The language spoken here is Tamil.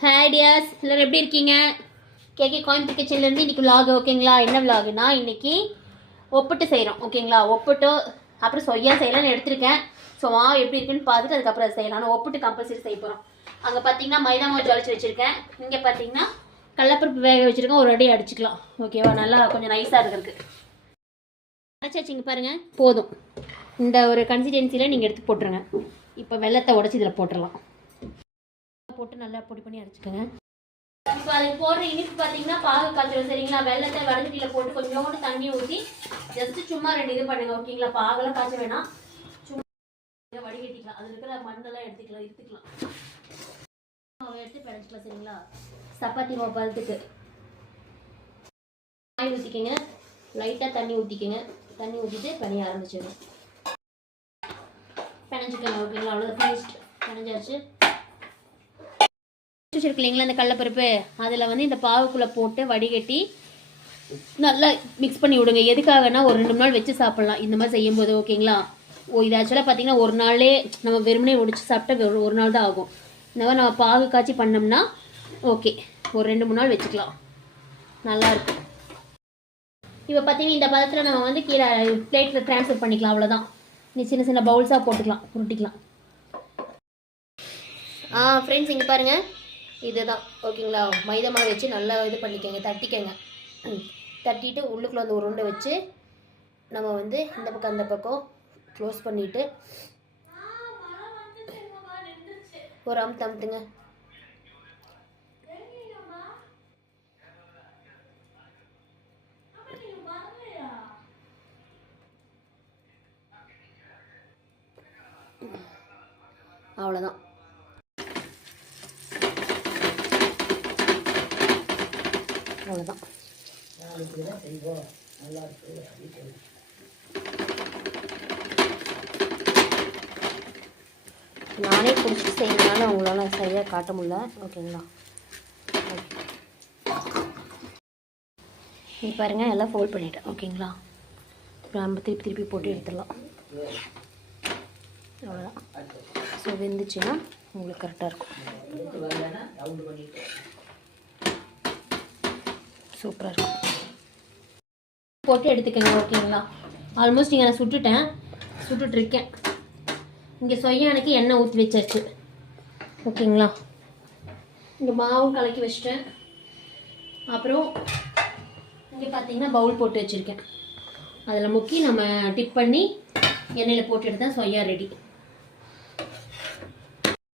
ஹாய் டியர்ஸ், எல்லோரும் எப்படி இருக்கீங்க? கேகே கோயம்புத்தூர் கிச்சன்லேருந்து இன்றைக்கி விலாக். ஓகேங்களா? என்ன விலாகுனா, இன்றைக்கி ஒப்பிட்டு செய்கிறோம். ஓகேங்களா? ஒப்பிட்டு அப்புறம் சொய்யா செய்யலாம்னு எடுத்திருக்கேன். ஸோ எப்படி இருக்குன்னு பார்த்துட்டு அதுக்கப்புறம் அதை செய்யலாம். ஆனால் ஒப்பிட்டு கம்பல்சரி செய்ய போகிறோம். அங்கே பார்த்தீங்கன்னா மைதா மாவு ஜலிச்சு வச்சுருக்கேன். இங்கே பார்த்தீங்கன்னா கடலப்பருப்பு வேக வச்சுருக்கேன். ஒரு அடி அடிச்சுக்கலாம். ஓகேவா? நல்லா கொஞ்சம் நைஸாக இருக்கிறதுக்கு அரைச்சாச்சுங்க. பாருங்கள், போதும். இந்த ஒரு கன்சிஸ்டன்சியில் நீங்கள் எடுத்து போட்டுருங்க. இப்போ வெள்ளத்தை உடச்சி இதில் போட்டுடலாம். போட்டு நல்லா பொடி பண்ணி அரைச்சிக்கோங்க. இப்போ அதுக்கு போடுற இனிப்பு பார்த்தீங்கன்னா பாகு காய்ச்சல். சரிங்களா? வெள்ளத்தை வடச்சட்டியில் போட்டு கொஞ்சோண்டு தண்ணி ஊற்றி ஜஸ்ட்டு சும்மா 2 இது பண்ணுங்க. ஓகேங்களா? பாகெல்லாம் காய்ச்ச வேணாம், சும்மா வடிகட்டிக்கலாம். அதில் இருக்கிற மண்ணெல்லாம் எடுத்துக்கலாம். எடுத்து பிணைச்சிக்கலாம். சரிங்களா? சப்பாத்தி மாவு பழத்துக்கு ஆயில் ஊற்றிக்கங்க. லைட்டாக தண்ணி ஊற்றிக்கங்க. தண்ணி ஊற்றிட்டு பிணைய ஆரம்பிச்சிடணும். பிணைஞ்சிக்கோங்க. ஓகேங்களா? அவ்வளோதான், ஃபினிஷ்ட். பிணைஞ்சாச்சு. இருக்கு இல்லைங்களா இந்த கடலப்பருப்பு, அதில் இந்த பாவுக்குள்ளே போட்டு வடிகட்டி நல்லா மிக்ஸ் பண்ணி விடுங்க. எதுக்காகனா ஒரு 2 நாள் வச்சு சாப்பிட்லாம் இந்த மாதிரி செய்யும்போது. ஓகேங்களா? இது ஆக்சுவலாக பார்த்தீங்கன்னா ஒரு நாளே நம்ம வெறுமனே ஒடிச்சு சாப்பிட்டா ஒரு நாள் தான் ஆகும். இந்த மாதிரி நம்ம பாகு காய்ச்சி பண்ணோம்னா ஓகே, ஒரு 2-3 நாள் வச்சுக்கலாம். நல்லாயிருக்கும். இப்போ பார்த்தீங்கன்னா இந்த பதத்தில் நம்ம கீழே பிளேட்டில் ட்ரான்ஸ்ஃபர் பண்ணிக்கலாம். அவ்வளோதான். நீ சின்ன சின்ன பவுல்ஸாக போட்டுக்கலாம், உருட்டிக்கலாம். ஃப்ரெண்ட்ஸ், இங்கே பாருங்கள், இதுதான். ஓகேங்களா? மைதா மாவு வச்சு நல்லா இது பண்ணிக்கோங்க, தட்டிக்கோங்க. தட்டிட்டு உள்ளுக்குள்ளே ஒரு உருண்டை வச்சு நம்ம இந்த பக்கம் அந்த பக்கம் க்ளோஸ் பண்ணிவிட்டு ஒரு அமுத்துங்க. அவ்வளோதான். அவ்வளோதான். நானே பிடிச்சி செய்யறதுனால உங்களால் சரியாக காட்ட முடியல. ஓகேங்களா? நீ பாருங்கள், எல்லாம் ஃபோல்ட் பண்ணிட்டேன். ஓகேங்களா? நம்ம திருப்பி போட்டு எடுத்துடலாம். அவ்வளோதான். ஸோ வெந்துச்சுன்னா உங்களுக்கு கரெக்டாக இருக்கும். சூப்பராக இருக்கும். போட்டு எடுத்துக்கங்க. ஓகேங்களா? ஆல்மோஸ்ட் இங்கே நான் சுட்டுட்ருக்கேன். இங்கே சொய்யானுக்கு எண்ணெய் ஊற்றி வச்சாச்சு. ஓகேங்களா? இங்கே மாவும் கலக்கி வச்சிட்டேன். அப்புறம் இங்கே பார்த்தீங்கன்னா பவுல் போட்டு வச்சுருக்கேன். அதில் முக்கி நம்ம டிப் பண்ணி எண்ணெயில் போட்டு எடுத்தால் சொய்யா ரெடி.